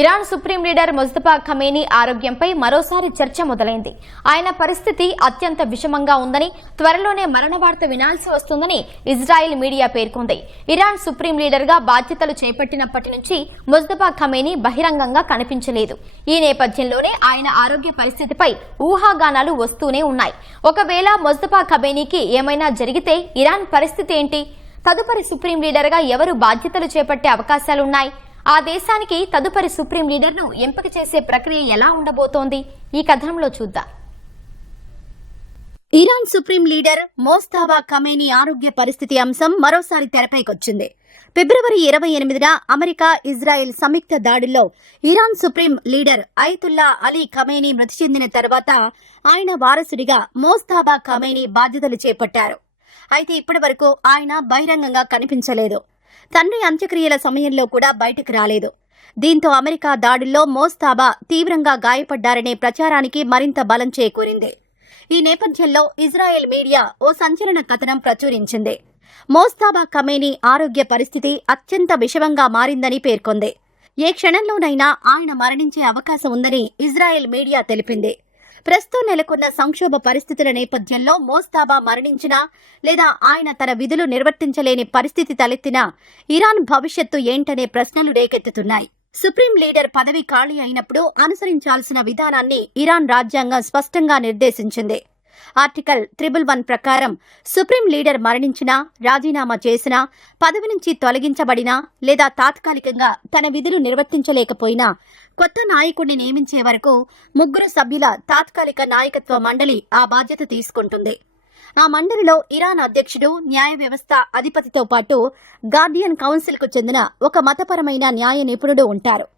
Iran supreme leader Mustafa Khamenei ఆరోగ్యంపై మరోసారి చర్చ మొదలైంది. ఆయన పరిస్థితి అత్యంత విషమంగా ఉందని, త్వరలోనే మరణ వార్త వినాల్సి వస్తుందని ఇజ్రాయెల్ మీడియా పేర్కొంది. ఇరాన్ సుప్రీం లీడర్గా బాధ్యతలు చేపట్టినప్పటి నుంచి ముస్తఫా ఖమేనీ బహిరంగంగా కనిపించలేదు. ఈ నేపథ్యంలోనే ఆయన ఆరోగ్య పరిస్థితిపై ఊహాగానాలు వస్తూనే ఉన్నాయి. ఒకవేళ ముస్తఫా ఖమేనీకి ఏమైనా జరిగితే ఇరాన్ పరిస్థితి ఏంటి? తదుపరి సుప్రీం లీడర్గా ఎవరు బాధ్యతలు చేపట్టే అవకాశాలున్నాయి? ఆ దేశానికి తదుపరి సుప్రీం లీడర్ను ఎంపిక చేసే ప్రక్రియ ఎలా ఉండబోతోంది? ఈ కథనంలో చూద్దాం. Iran supreme leader Mojtaba Khamenei ఆరోగ్య పరిస్థితి అంశం మరోసారి తెరపైకొచ్చింది. ఫిబ్రవరి 28న అమెరికా, ఇజ్రాయెల్ సంయుక్త దాడుల్లో Iran supreme leader Ayatollah Ali Khamenei మృతి చెందిన తర్వాత ఆయన వారసుడిగా మోజ్తబా ఖమేనీ బాధ్యతలు చేపట్టారు. అయితే ఇప్పటి వరకు ఆయన బహిరంగంగా కనిపించలేదు. తండ్రి అంత్యక్రియల సమయంలో కూడా బయటకు రాలేదు. దీంతో అమెరికా దాడుల్లో మోజ్తబా తీవ్రంగా గాయపడ్డారనే ప్రచారానికి మరింత బలం చేకూరింది. ఈ నేపథ్యంలో ఇజ్రాయెల్ మీడియా ఓ సంచలన కథనం ప్రచురించింది. మోజ్తబా ఖమేనీ ఆరోగ్య పరిస్థితి అత్యంత విషమంగా మారిందని పేర్కొంది. ఏ క్షణంలోనైనా ఆయన మరణించే అవకాశం ఉందని ఇజ్రాయెల్ మీడియా తెలిపింది. ప్రస్తుతం నెలకొన్న సంక్షోభ పరిస్థితుల నేపథ్యంలో మోజ్తబా మరణించినా లేదా ఆయన తన విధులు నిర్వర్తించలేని పరిస్థితి తలెత్తినా ఇరాన్ భవిష్యత్తు ఏంటనే ప్రశ్నలు రేకెత్తుతున్నాయి. సుప్రీం లీడర్ పదవి ఖాళీ అయినప్పుడు అనుసరించాల్సిన విధానాన్ని ఇరాన్ రాజ్యాంగం స్పష్టంగా నిర్దేశించింది. ఆర్టికల్ 111 ప్రకారం సుప్రీం లీడర్ మరణించినా, రాజీనామా చేసినా, పదవి నుంచి తొలగించబడినా లేదా తాత్కాలికంగా తన విధులు నిర్వర్తించలేకపోయినా కొత్త నాయకుడిని నియమించే వరకు 3 సభ్యుల తాత్కాలిక నాయకత్వ మండలి ఆ బాధ్యత తీసుకుంటుంది. ఆ మండలిలో ఇరాన్ అధ్యక్షుడు, న్యాయ వ్యవస్థ అధిపతితో పాటు గార్డియన్ కౌన్సిల్కు చెందిన ఒక మతపరమైన న్యాయ నిపుణుడు ఉంటారు.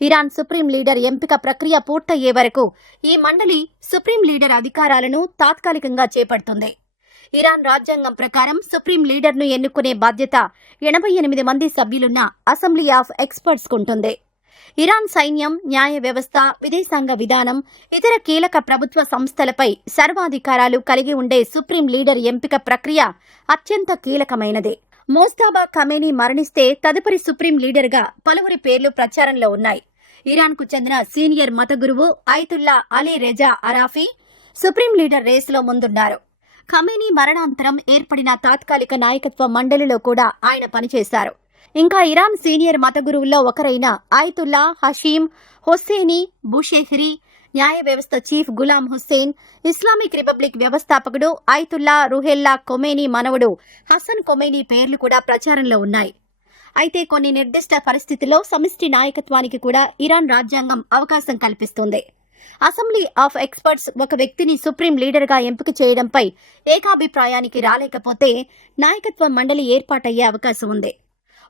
ఇరాన్ సుప్రీం లీడర్ ఎంపిక ప్రక్రియ పూర్తయ్యే వరకు ఈ మండలి సుప్రీం లీడర్ అధికారాలను తాత్కాలికంగా చేపడుతుంది. ఇరాన్ రాజ్యాంగం ప్రకారం సుప్రీం లీడర్ను ఎన్నుకునే బాధ్యత 88 మంది సభ్యులున్న అసెంబ్లీ ఆఫ్ ఎక్స్పర్ట్స్కు ఉంటుంది. ఇరాన్ సైన్యం, న్యాయ వ్యవస్థ, విదేశాంగ విధానం, ఇతర కీలక ప్రభుత్వ సంస్థలపై సర్వాధికారాలు కలిగి ఉండే సుప్రీం లీడర్ ఎంపిక ప్రక్రియ అత్యంత కీలకమైనది. మోజ్తబా ఖమేనీ మరణిస్తే తదుపరి సుప్రీం లీడర్గా పలువురి పేర్లు ప్రచారంలో ఉన్నాయి. ఇరాన్కు చెందిన సీనియర్ మత గురువు Ayatollah Ali Reza Arafi supreme leader రేసులో ముందున్నారు. ఖమేనీ మరణాంతరం ఏర్పడిన తాత్కాలిక నాయకత్వ మండలిలో కూడా ఆయన పనిచేశారు. ఇంకా ఇరాన్ సీనియర్ మత గురువుల్లో ఒకరైన అయతుల్లా హషీమ్ హొస్సేనీ బుషెహ్రీ, న్యాయ వ్యవస్థ chief Ghulam Hussain, Islamic republic వ్యవస్థాపకుడు అయతుల్లా రుహెల్లా ఖొమేనీ మనవడు హసన్ ఖొమేనీ పేర్లు కూడా ప్రచారంలో ఉన్నాయి. అయితే కొన్ని నిర్దిష్ట పరిస్థితుల్లో సమిష్టి నాయకత్వానికి కూడా ఇరాన్ రాజ్యాంగం అవకాశం కల్పిస్తుంది. అసెంబ్లీ ఆఫ్ ఎక్స్పర్ట్స్ ఒక వ్యక్తిని సుప్రీం లీడర్గా ఎంపిక చేయడంపై ఏకాభిప్రాయానికి రాలేకపోతే నాయకత్వ మండలి ఏర్పాటయ్యే అవకాశం ఉంది.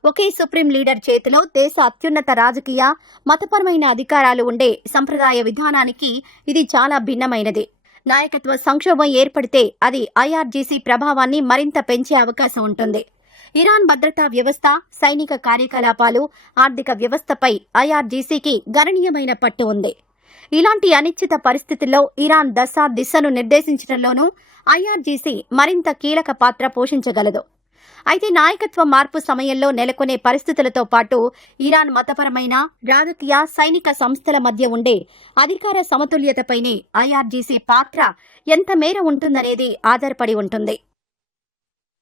ఒకే సుప్రీం లీడర్ చేతిలో దేశ అత్యున్నత రాజకీయ, మతపరమైన అధికారాలు ఉండే సంప్రదాయ విధానానికి ఇది చాలా భిన్నమైనది. నాయకత్వ సంక్షోభం ఏర్పడితే అది ఐఆర్జీసీ ప్రభావాన్ని మరింత పెంచే అవకాశం ఉంటుంది. ఇరాన్ భద్రతా వ్యవస్థ, సైనిక కార్యకలాపాలు, ఆర్థిక వ్యవస్థపై ఐఆర్జీసీకి గణనీయమైన పట్టు ఉంది. ఇలాంటి అనిశ్చిత పరిస్థితుల్లో ఇరాన్ దిశను నిర్దేశించడంలోనూ ఐఆర్జీసీ మరింత కీలక పాత్ర పోషించగలదు. అయితే నాయకత్వ మార్పు సమయంలో నెలకొనే పరిస్థితులతో పాటు ఇరాన్ మతపరమైన, రాజకీయ, సైనిక సంస్థల మధ్య ఉండే అధికార సమతుల్యతపైనే ఐఆర్జీసీ పాత్ర ఎంత మేర ఉంటుందనేది ఆధారపడి ఉంటుంది.